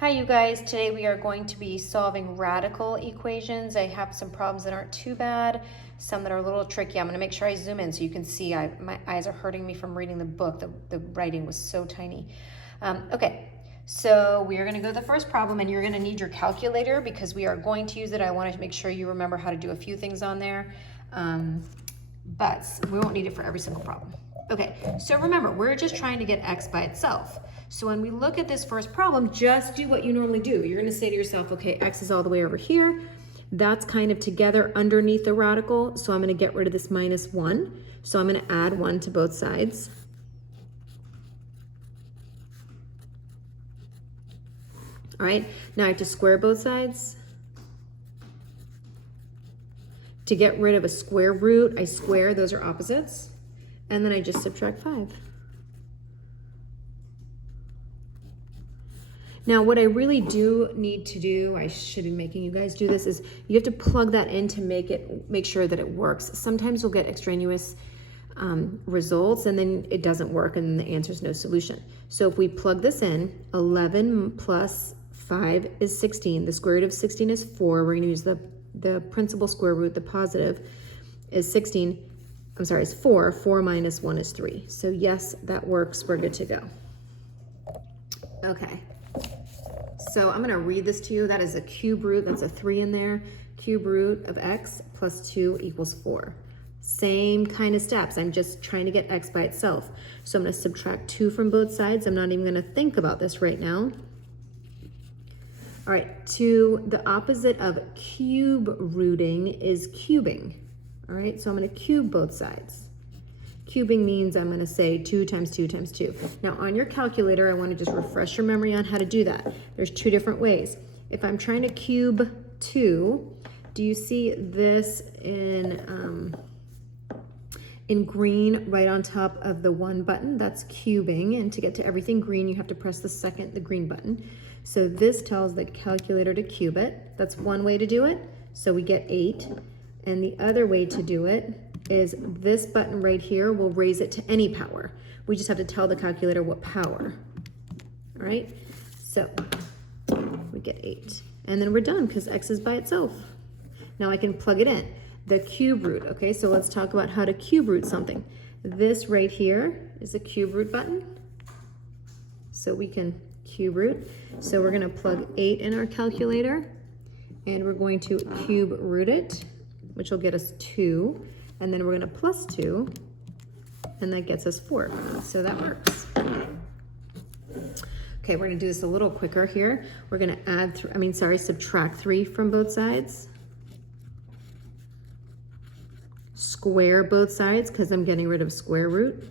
Hi you guys, today we are going to be solving radical equations. I have some problems that aren't too bad, some that are a little tricky. I'm going to make sure I zoom in so you can see. My eyes are hurting me from reading the book. The writing was so tiny. Okay, so we are going to go to the first problem, and you're going to need your calculator because we are going to use it. I want to make sure you remember how to do a few things on there, but we won't need it for every single problem. Okay, so remember, we're just trying to get x by itself. So when we look at this first problem, just do what you normally do. You're gonna say to yourself, okay, x is all the way over here. That's kind of together underneath the radical. So I'm gonna get rid of this minus 1. So I'm gonna add 1 to both sides. All right, now I have to square both sides. To get rid of a square root, I square, those are opposites. And then I just subtract 5. Now, what I really do need to do, I should be making you guys do this, is you have to plug that in to make sure that it works. Sometimes we'll get extraneous results and then it doesn't work and the answer is no solution. So if we plug this in, 11 plus 5 is 16. The square root of 16 is 4. We're going to use the principal square root, the positive, is 16. I'm sorry, it's 4. 4 minus 1 is 3. So yes, that works. We're good to go. Okay. So I'm going to read this to you. That is a cube root. That's a 3 in there. Cube root of x plus 2 equals 4. Same kind of steps. I'm just trying to get x by itself. So I'm going to subtract 2 from both sides. I'm not even going to think about this right now. All right, to the opposite of cube rooting is cubing. All right, so I'm going to cube both sides. Cubing means I'm going to say 2 times 2 times 2. Now on your calculator, I want to just refresh your memory on how to do that. There's 2 different ways. If I'm trying to cube 2, do you see this in green right on top of the 1 button? That's cubing, and to get to everything green, you have to press the green button. So this tells the calculator to cube it. That's one way to do it. So we get 8. And the other way to do it is this button right here will raise it to any power. We just have to tell the calculator what power. All right, so we get 8. And then we're done because x is by itself. Now I can plug it in. The cube root, okay, so let's talk about how to cube root something. This right here is a cube root button. So we can cube root. So we're gonna plug 8 in our calculator and we're going to cube root it, which will get us 2. And then we're going to plus 2, and that gets us 4. So that works. Okay, we're going to do this a little quicker here. We're going to subtract 3 from both sides. Square both sides because I'm getting rid of square root.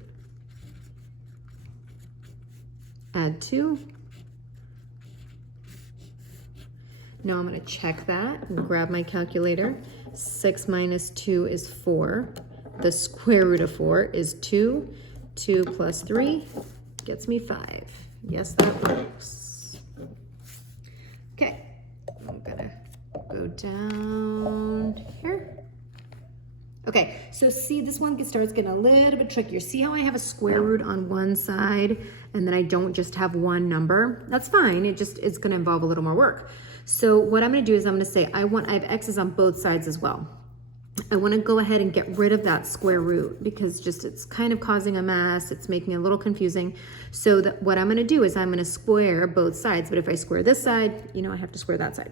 Add 2. Now I'm going to check that and grab my calculator. 6 minus 2 is 4. The square root of 4 is 2. 2 plus 3 gets me 5. Yes, that works. Okay, I'm gonna go down here. Okay, so see, this one starts getting a little bit trickier. See how I have a square root on one side and then I don't just have one number? That's fine, it's gonna involve a little more work. So what I'm gonna do is I'm gonna say I have x's on both sides as well. I wanna go ahead and get rid of that square root because it's kind of causing a mess. It's making it a little confusing. So what I'm gonna do is I'm gonna square both sides, but if I square this side, I have to square that side.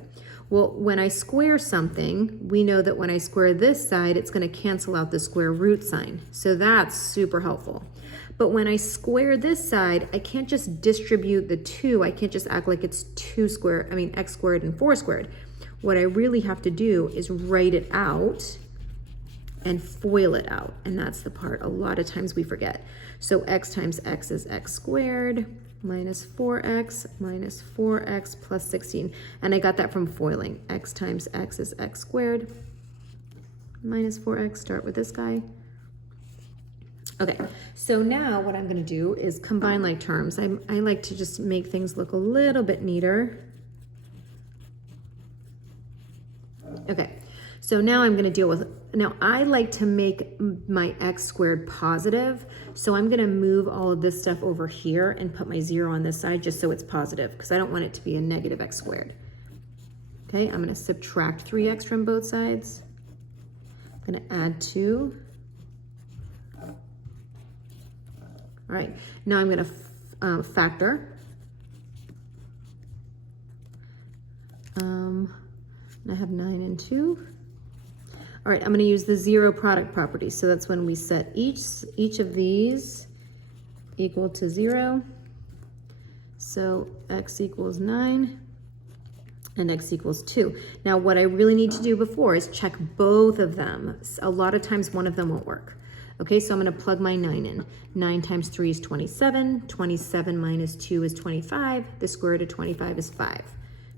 Well, when I square something, we know that when I square this side, it's gonna cancel out the square root sign. So that's super helpful. But when I square this side, I can't just distribute the 2. I can't just act like it's x squared and 4 squared. What I really have to do is write it out and FOIL it out. And that's the part a lot of times we forget. So x times x is x squared minus 4x plus 16. And I got that from FOILing. X times x is x squared minus 4x. Start with this guy. Okay, so now what I'm gonna do is combine like terms. I like to just make things look a little bit neater. Okay, So now I'm gonna deal with, now I like to make my x squared positive, so I'm gonna move all of this stuff over here and put my 0 on this side just so it's positive, because I don't want it to be a negative x squared. Okay, I'm gonna subtract 3x from both sides. I'm gonna add 2. All right, now I'm gonna factor. I have 9 and 2. All right, I'm going to use the 0 product property. So that's when we set each of these equal to 0. So x equals 9 and x equals 2. Now what I really need to do before is check both of them. A lot of times one of them won't work. Okay, so I'm going to plug my 9 in. 9 times 3 is 27. 27 minus 2 is 25. The square root of 25 is 5.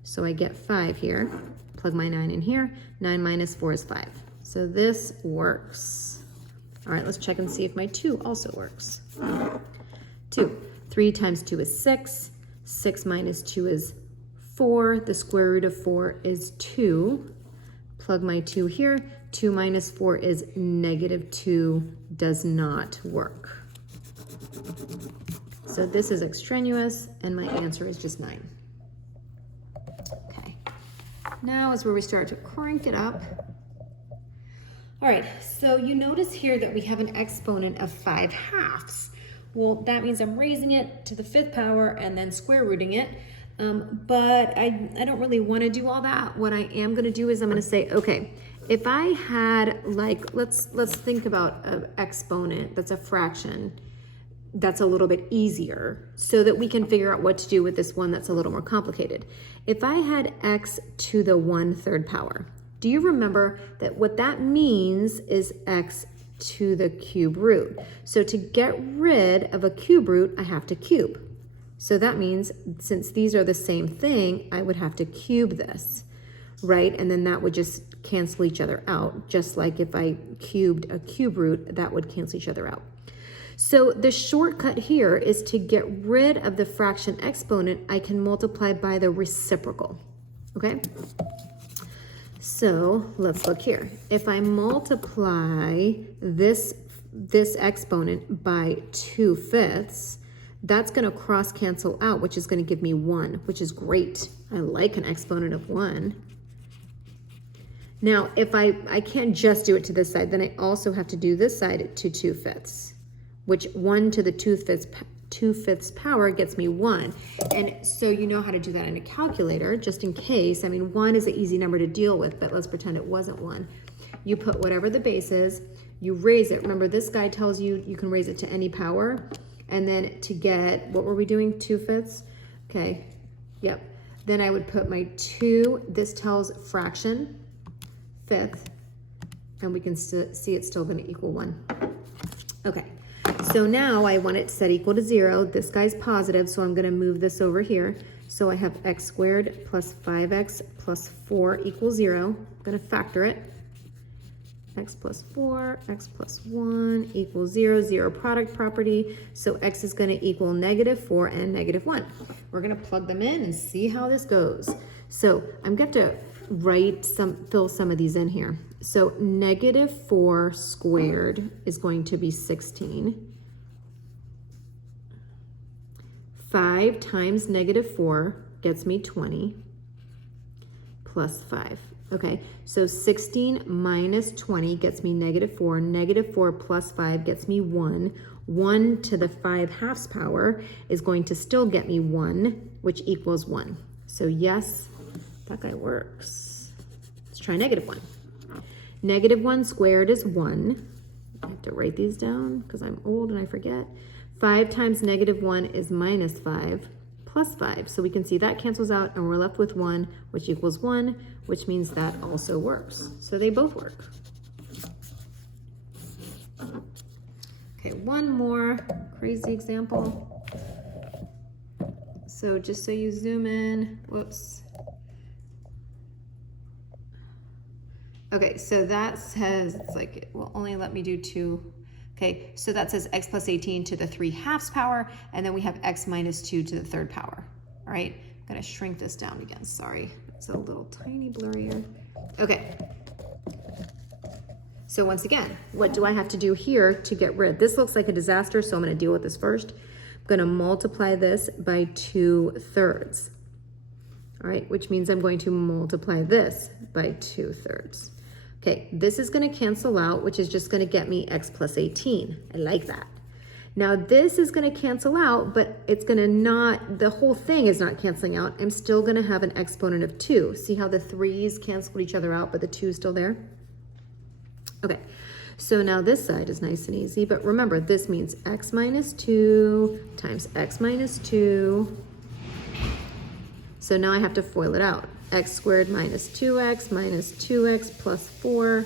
So I get 5 here. Plug my 9 in here. 9 minus 4 is 5. So this works. All right, let's check and see if my 2 also works. 2. 3 times 2 is 6. 6 minus 2 is 4. The square root of 4 is 2. Plug my 2 here. 2 minus 4 is negative 2. Does not work. So this is extraneous, and my answer is just 9. Okay. Now is where we start to crank it up. All right, so you notice here that we have an exponent of 5/2. Well, that means I'm raising it to the 5th power and then square rooting it. But I don't really want to do all that. What I am going to do is I'm going to say, okay, if I had like, let's think about an exponent that's a fraction that's a little bit easier so that we can figure out what to do with this one that's a little more complicated. If I had x to the 1/3 power, do you remember that what that means is x to the cube root? So to get rid of a cube root, I have to cube. So that means since these are the same thing, I would have to cube this, right? And then that would just cancel each other out. Just like if I cubed a cube root, that would cancel each other out. So the shortcut here is to get rid of the fraction exponent, I can multiply by the reciprocal, okay? So let's look here. If I multiply this exponent by 2/5, that's going to cross cancel out, which is going to give me 1, which is great. I like an exponent of 1. Now, if I can't just do it to this side, then I also have to do this side to 2/5, which 1 to the 2/5 power gets me 1. And so you know how to do that in a calculator, just in case. I mean, 1 is an easy number to deal with, but let's pretend it wasn't 1. You put whatever the base is, you raise it. Remember, this guy tells you you can raise it to any power. And then to get, what were we doing, 2/5? Okay, yep. Then I would put my 2, this tells fraction, 5th, and we can see it's still gonna equal 1. Okay, so now I want it set equal to 0. This guy's positive, so I'm gonna move this over here. So I have x squared plus 5x plus 4 equals 0. I'm gonna factor it. X plus 4, x plus 1 equals 0, 0 product property. So x is going to equal -4 and -1. We're going to plug them in and see how this goes. So I'm going to fill some of these in here. So -4 squared is going to be 16. 5 times -4 gets me 20 plus 5. Okay, so 16 minus 20 gets me -4. -4 plus 5 gets me 1. 1 to the 5/2 power is going to still get me 1, which equals 1. So yes, that guy works. Let's try -1. -1 squared is 1. I have to write these down because I'm old and I forget. 5 times -1 is -5 plus 5. So we can see that cancels out and we're left with 1, which equals 1, which means that also works. So they both work. Okay, one more crazy example. So just so you zoom in, whoops. Okay, so that says, it's like, it will only let me do 2. Okay, so that says x plus 18 to the 3/2 power, and then we have x minus 2 to the 3rd power. All right, I'm gonna shrink this down again, sorry. It's a little tiny blurrier. Okay, So once again, what do I have to do here to get rid? This looks like a disaster, so I'm going to deal with this first. I'm going to multiply this by 2/3. All right, which means I'm going to multiply this by 2/3. Okay, this is going to cancel out, which is just going to get me x plus 18. I like that. Now this is going to cancel out, but it's going to not, the whole thing is not canceling out. I'm still going to have an exponent of 2. See how the 3's cancel each other out, but the 2 is still there? Okay, so now this side is nice and easy, but remember, this means x minus 2 times x minus 2. So now I have to FOIL it out. X squared minus 2x plus 4.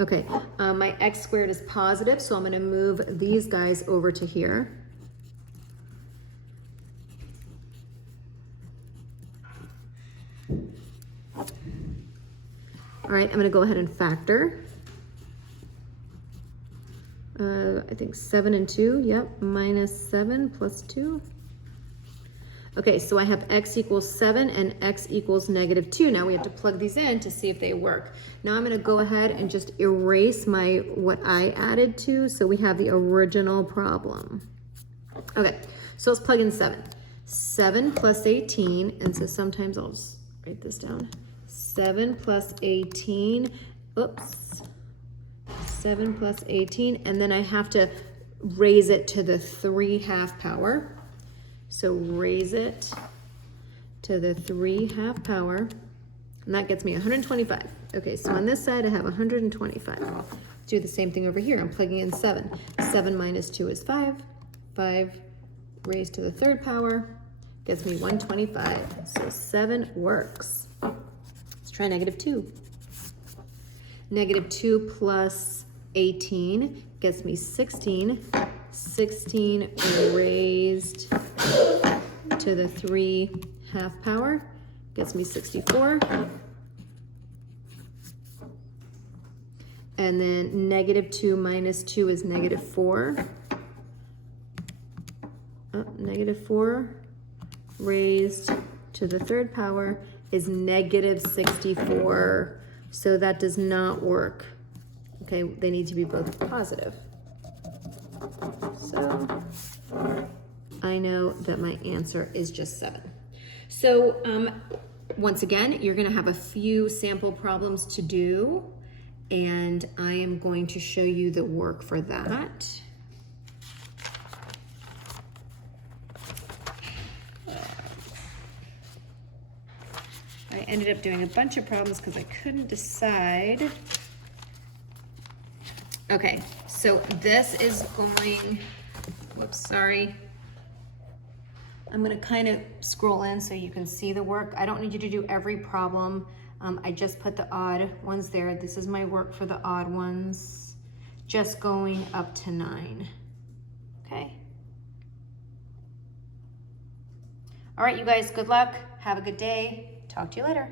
Okay, my x squared is positive, so I'm going to move these guys over to here. All right, I'm going to go ahead and factor. I think 7 and 2, yep, minus 7 plus 2. Okay, so I have x equals 7 and x equals negative 2. Now we have to plug these in to see if they work. Now I'm going to go ahead and just erase what I added to, so we have the original problem. Okay, so let's plug in 7. 7 plus 18, and so sometimes I'll just write this down. 7 plus 18, oops, 7 plus 18, and then I have to raise it to the 3/2 power. So raise it to the 3/2 power, and that gets me 125. Okay, so on this side I have 125. Do the same thing over here. I'm plugging in 7. 7 minus 2 is 5. 5 raised to the 3rd power gets me 125. So 7 works. Let's try negative 2. Negative 2 plus 18 gets me 16. 16 raised to the 3/2 power gets me 64. And then negative 2 minus 2 is negative 4. Negative 4 raised to the 3rd power is negative 64. So that does not work. Okay, they need to be both positive. So I know that my answer is just 7. So once again, you're going to have a few sample problems to do, and I am going to show you the work for that. I ended up doing a bunch of problems because I couldn't decide. Okay, so this is going, whoops, sorry. I'm gonna kind of scroll in so you can see the work. I don't need you to do every problem. I just put the odd ones there. This is my work for the odd ones, just going up to 9, okay? All right, you guys, good luck. Have a good day. Talk to you later.